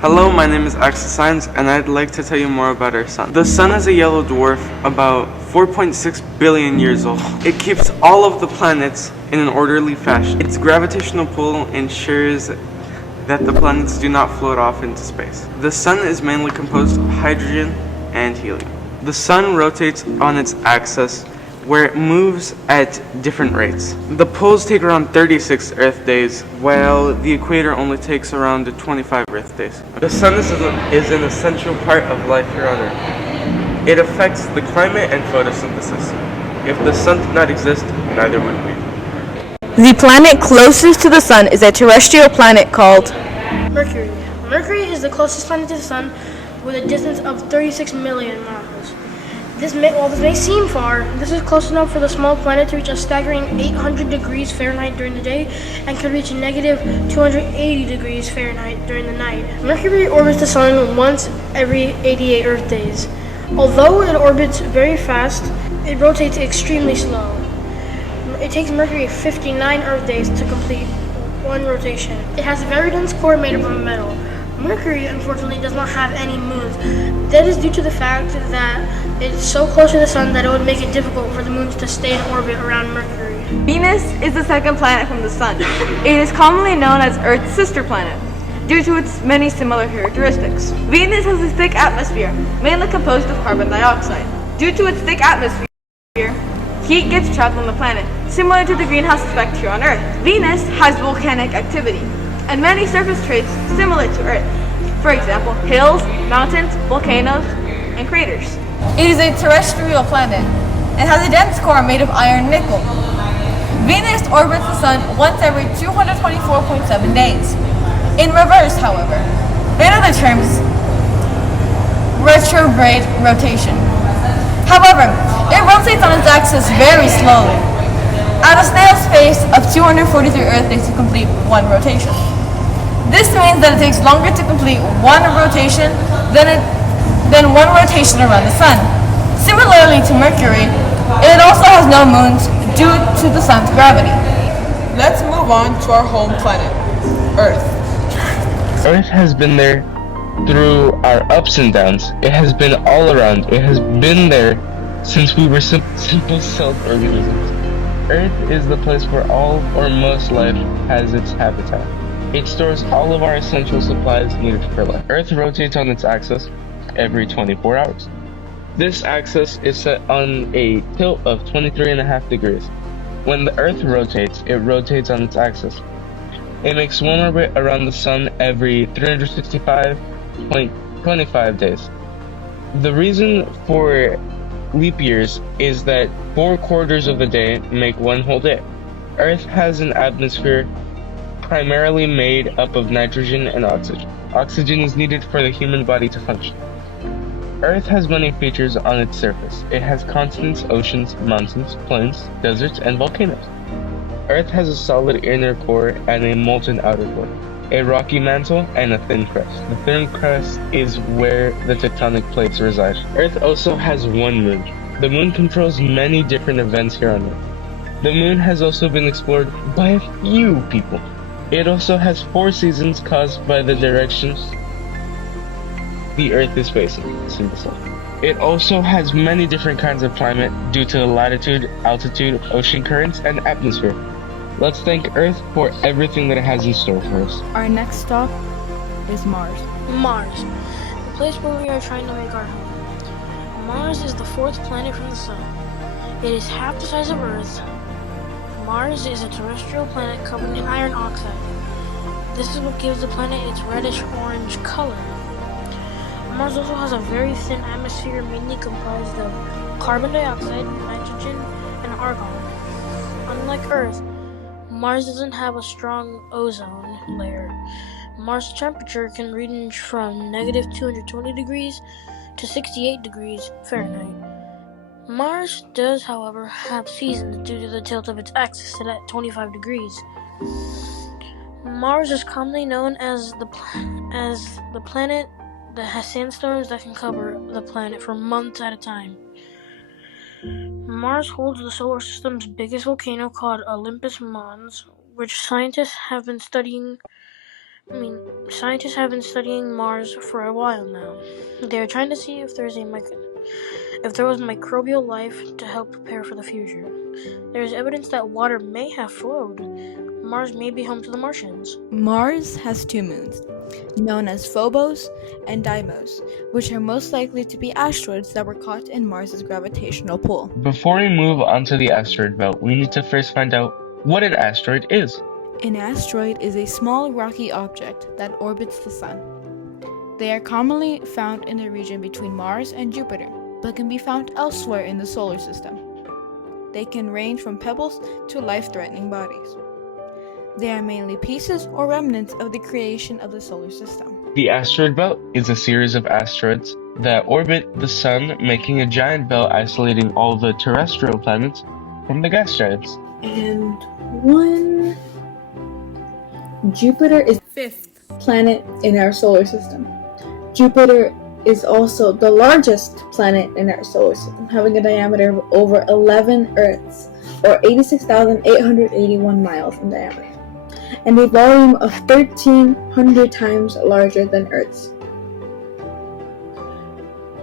Hello, my name is Axel Science, and I'd like to tell you more about our sun. The sun is a yellow dwarf about 4.6 billion years old. It keeps all of the planets in an orderly fashion. Its gravitational pull ensures that the planets do not float off into space. The sun is mainly composed of hydrogen and helium. The sun rotates on its axis, where it moves at different rates. The poles take around 36 Earth days, while the equator only takes around 25 Earth days. The sun is an essential part of life here on Earth. It affects the climate and photosynthesis. If the sun did not exist, neither would we. The planet closest to the sun is a terrestrial planet called Mercury. Mercury is the closest planet to the sun with a distance of 36 million miles. While this may seem far, this is close enough for the small planet to reach a staggering 800 degrees Fahrenheit during the day and could reach a negative 280 degrees Fahrenheit during the night. Mercury orbits the sun once every 88 Earth days. Although it orbits very fast, it rotates extremely slow. It takes Mercury 59 Earth days to complete one rotation. It has a very dense core made up of metal. Mercury, unfortunately, does not have any moons. That is due to the fact that it's so close to the sun that it would make it difficult for the moons to stay in orbit around Mercury. Venus is the second planet from the sun. It is commonly known as Earth's sister planet due to its many similar characteristics. Venus has a thick atmosphere, mainly composed of carbon dioxide. Due to its thick atmosphere, heat gets trapped on the planet, similar to the greenhouse effect here on Earth. Venus has volcanic activity and many surface traits similar to Earth. For example, hills, mountains, volcanoes, and craters. It is a terrestrial planet and has a dense core made of iron nickel. Venus orbits the sun once every 224.7 days. In reverse, however, in other terms, retrograde rotation. However, it rotates on its axis very slowly, at a snail's pace of 243 Earth days to complete one rotation. This means that it takes longer to complete one rotation than one rotation around the sun. Similarly to Mercury, it also has no moons due to the sun's gravity. Let's move on to our home planet, Earth. Earth has been there through our ups and downs. It has been all around. It has been there since we were simple celled organisms. Earth is the place where all or most life has its habitat. It stores all of our essential supplies needed for life. Earth rotates on its axis every 24 hours. This axis is set on a tilt of 23.5 degrees. When the Earth rotates, it rotates on its axis. It makes one orbit around the sun every 365.25 days. The reason for leap years is that 4/4 of the day make one whole day. Earth has an atmosphere primarily made up of nitrogen and oxygen. Oxygen is needed for the human body to function. Earth has many features on its surface. It has continents, oceans, mountains, plains, deserts, and volcanoes. Earth has a solid inner core and a molten outer core, a rocky mantle, and a thin crust. The thin crust is where the tectonic plates reside. Earth also has one moon. The moon controls many different events here on Earth. The moon has also been explored by a few people. It also has 4 seasons caused by the directions the Earth is facing. It also has many different kinds of climate due to latitude, altitude, ocean currents, and atmosphere. Let's thank Earth for everything that it has in store for us. Our next stop is Mars. Mars, the place where we are trying to make our home. Mars is the 4th planet from the sun. It is half the size of Earth. Mars is a terrestrial planet covered in iron oxide. This is what gives the planet its reddish-orange color. Mars also has a very thin atmosphere mainly comprised of carbon dioxide, nitrogen, and argon. Unlike Earth, Mars doesn't have a strong ozone layer. Mars' temperature can range from negative 220 degrees to 68 degrees Fahrenheit. Mars does, however, have seasons due to the tilt of its axis set at 25 degrees. Mars is commonly known as the planet that has sandstorms that can cover the planet for months at a time. Mars holds the solar system's biggest volcano called Olympus Mons, which scientists have been studying Scientists have been studying Mars for a while now. They're trying to see if there was microbial life to help prepare for the future. There is evidence that water may have flowed. Mars may be home to the Martians. Mars has two moons, known as Phobos and Deimos, which are most likely to be asteroids that were caught in Mars's gravitational pull. Before we move on to the asteroid belt, we need to first find out what an asteroid is. An asteroid is a small rocky object that orbits the Sun. They are commonly found in the region between Mars and Jupiter, but can be found elsewhere in the solar system. They can range from pebbles to life-threatening bodies. They are mainly pieces or remnants of the creation of the solar system. The asteroid belt is a series of asteroids that orbit the Sun, making a giant belt isolating all the terrestrial planets from the gas giants. And Jupiter is the fifth planet in our solar system. Jupiter is also the largest planet in our solar system, having a diameter of over 11 Earths, or 86,881 miles in diameter, and a volume of 1,300 times larger than Earth's,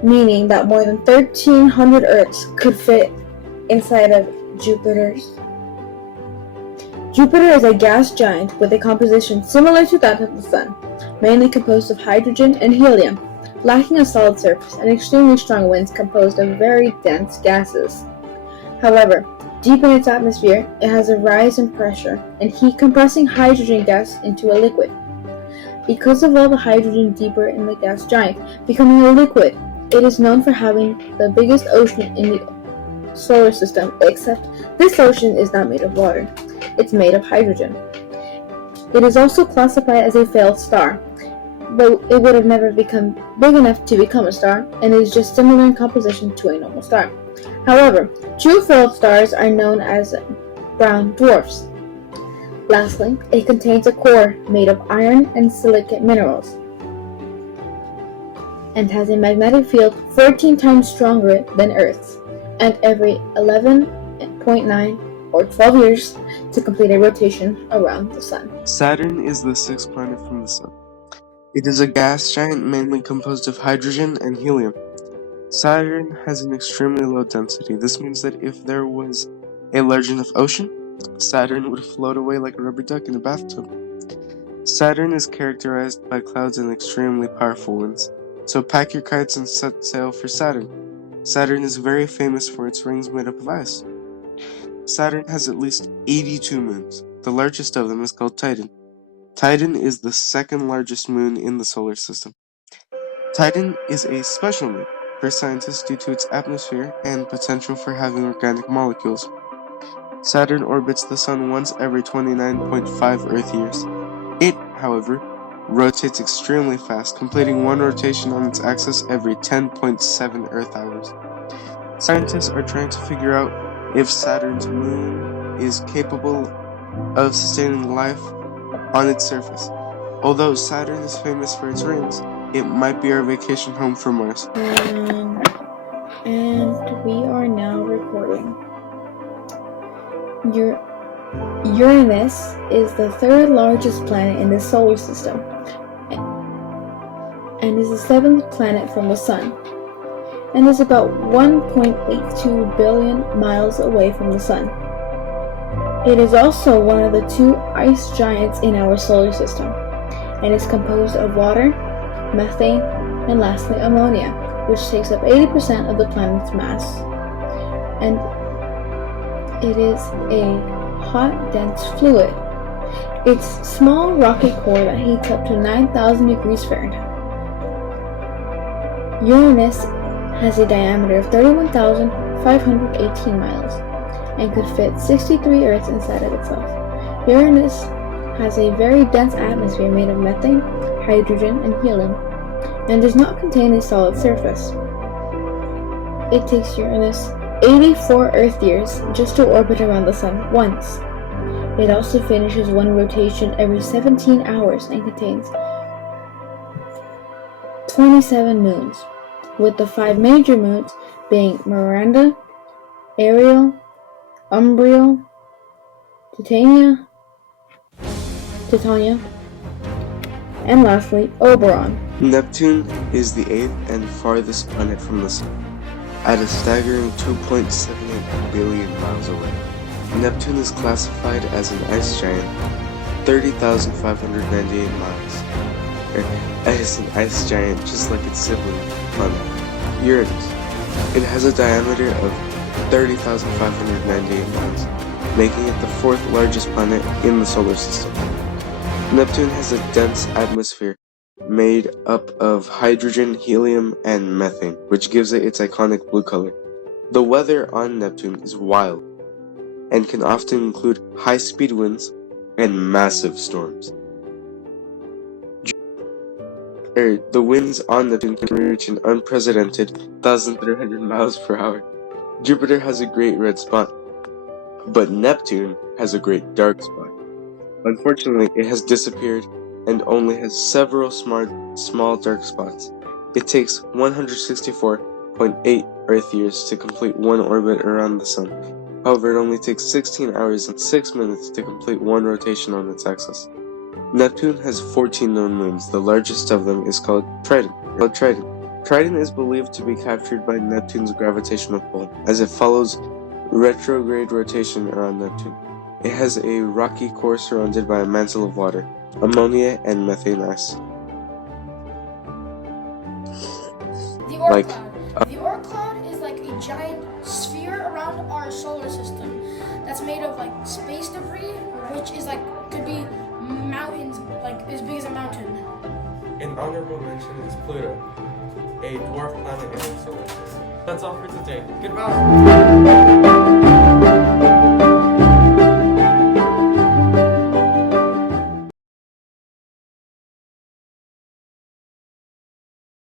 meaning that more than 1,300 Earths could fit inside of Jupiter's. Jupiter is a gas giant with a composition similar to that of the Sun, mainly composed of hydrogen and helium, lacking a solid surface and extremely strong winds composed of very dense gases. However, deep in its atmosphere, it has a rise in pressure and heat, compressing hydrogen gas into a liquid. Because of all the hydrogen deeper in the gas giant becoming a liquid, it is known for having the biggest ocean in the solar system, except this ocean is not made of water. It's made of hydrogen. It is also classified as a failed star, but it would have never become big enough to become a star, and is just similar in composition to a normal star. However, true failed stars are known as brown dwarfs. Lastly, it contains a core made of iron and silicate minerals, and has a magnetic field 14 times stronger than Earth's, and every 11.9 or 12 years to complete a rotation around the Sun. Saturn is the sixth planet from the Sun. It is a gas giant mainly composed of hydrogen and helium. Saturn has an extremely low density. This means that if there was a large enough ocean, Saturn would float away like a rubber duck in a bathtub. Saturn is characterized by clouds and extremely powerful winds. So pack your kites and set sail for Saturn. Saturn is very famous for its rings made up of ice. Saturn has at least 82 moons. The largest of them is called Titan. Titan is the second largest moon in the solar system. Titan is a special moon for scientists due to its atmosphere and potential for having organic molecules. Saturn orbits the Sun once every 29.5 Earth years. It, however, rotates extremely fast, completing one rotation on its axis every 10.7 Earth hours. Scientists are trying to figure out if Saturn's moon is capable of sustaining life on its surface. Although Saturn is famous for its rings, it might be our vacation home from Mars. And we are now recording. Uranus is the third largest planet in the solar system, and is the seventh planet from the Sun, and is about 1.82 billion miles away from the Sun. It is also one of the two ice giants in our solar system, and is composed of water, methane, and lastly ammonia, which takes up 80% of the planet's mass. And it is a hot, dense fluid. Its small rocky core that heats up to 9,000 degrees Fahrenheit. Uranus has a diameter of 31,518 miles and could fit 63 Earths inside of itself. Uranus has a very dense atmosphere made of methane, hydrogen, and helium, and does not contain a solid surface. It takes Uranus 84 Earth years just to orbit around the Sun once. It also finishes one rotation every 17 hours and contains 27 moons, with the 5 major moons being Miranda, Ariel, Umbriel, Titania, And lastly, Oberon. Neptune is the 8th and farthest planet from the Sun, at a staggering 2.78 billion miles away. Neptune is classified as an ice giant, 30,598 miles. As an ice giant, just like its sibling planet, Uranus. It has a diameter of 30,598 miles, making it the 4th largest planet in the solar system. Neptune has a dense atmosphere made up of hydrogen, helium, and methane, which gives it its iconic blue color. The weather on Neptune is wild and can often include high-speed winds and massive storms. The winds on Neptune can reach an unprecedented 1,300 miles per hour. Jupiter has a great red spot, but Neptune has a great dark spot. Unfortunately, it has disappeared and only has several small dark spots. It takes 164.8 Earth years to complete one orbit around the Sun. However, it only takes 16 hours and 6 minutes to complete one rotation on its axis. Neptune has 14 known moons. The largest of them is called Triton. Triton is believed to be captured by Neptune's gravitational pull, as it follows retrograde rotation around Neptune. It has a rocky core surrounded by a mantle of water, ammonia, and methane ice. The Oort cloud. The Oort cloud is like a giant sphere around our solar system that's made of like space debris, which is like could be mountains, like as big as a mountain. An honorable mention is Pluto, a dwarf planet in our solar system. That's all for today. Goodbye!